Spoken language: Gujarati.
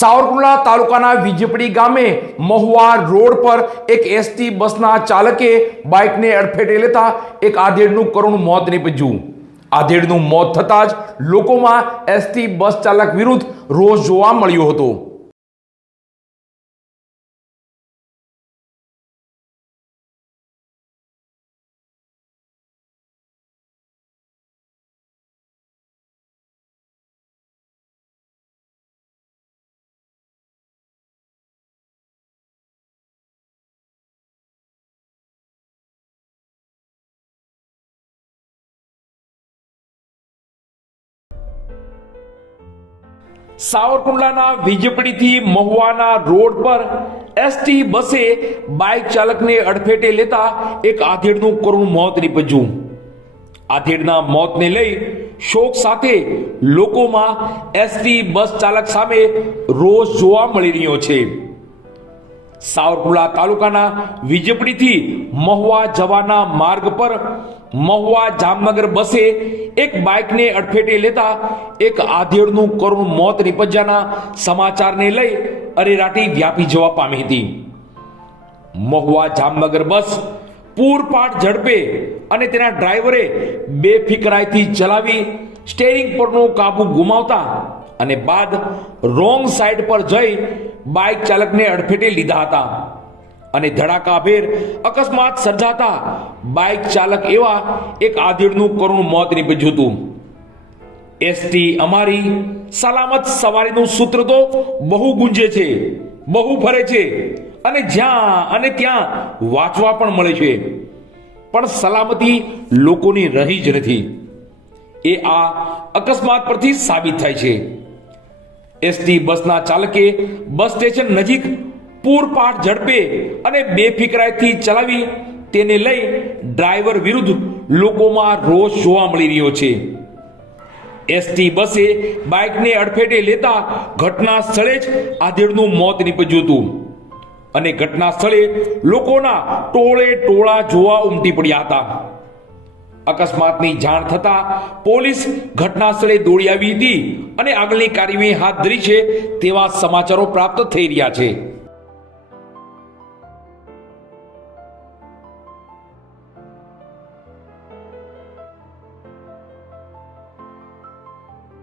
સાવરકુંડલા તાલુકાના વીજપડી ગામે મહુવા રોડ પર એક એસટી બસના ચાલકે બાઇકને અડફેટે લેતા એક આધેડનું કરુણ મોત નીપજ્યું. આધેડનું મોત થતાં જ લોકોમાં એસટી બસ ચાલક વિરુદ્ધ રોષ જોવા મળ્યો હતો. સાવરકુંડલાના વીજપડીથી મહુવાના રોડ પર એસટી બસે બાઇક ચાલકને અડફેટે લેતા એક આધેડનું કરુણ મોત નીપજ્યું. આધેડના મોતને લઈ શોક સાથે લોકોમાં એસટી બસ ચાલક સામે રોષ જોવા મળી રહ્યો છે. સાવરકુંડલા તાલુકાના વિજપડીથી મહુવા જવાના માર્ગ પર મહુવા જામનગર બસે એક બાઇકને અડફેટે લેતા એક આધેડનું કરુણ મોત નિપજ્યાના સમાચારને લઈ અરેરાટી વ્યાપી જવા પામી હતી. મહુવા જામનગર બસ પૂરપાટ ઝડપે અને તેના ડ્રાઈવરે બેફિકરાઈથી ચલાવી સ્ટેરિંગ પરનો કાબુ ગુમાવતા અને બાદ રોંગ સાઈડ પર જઈ બાઇક ચાલકને અડફેટે લીધા હતા. અને ધડાકાભેર અકસ્માત સર્જાતા બાઇક ચાલક એવા એક આધેડનું કરુણ મોત નીપજ્યું હતું. એસટી અમારી સલામત સવારીનું સૂત્ર તો બહુ ગુંજે છે, બહુ ફરે છે અને જ્યાં અને ત્યાં વાંચવા પણ મળે છે. પણ સલામતી લોકોની રહી જ નથી. એ આ અકસ્માત પરથી સાબિત થાય છે. એસટી બસના ચાલકે બસ સ્ટેશન નજીક પૂરપાટ ઝડપે અને બેફિકરાઈથી ચલાવી તેને લઈ ડ્રાઈવર વિરુદ્ધ લોકોમાં રોષ જોવા મળી રહ્યો છે. એસટી બસે બાઇકને અડફેટે લેતા ઘટના સ્થળે જ આધેડનું મોત નીપજ્યું હતું. અને ઘટના સ્થળે લોકોના ટોળે ટોળા જોવા ઉમટી પડ્યા હતા. અકસ્માતની જાણ થતા પોલીસ ઘટના સ્થળે દોડી આવી હતી અને આગળની કાર્યવાહી હાથ ધરી છે તેવા સમાચારો પ્રાપ્ત થઈ રહ્યા છે.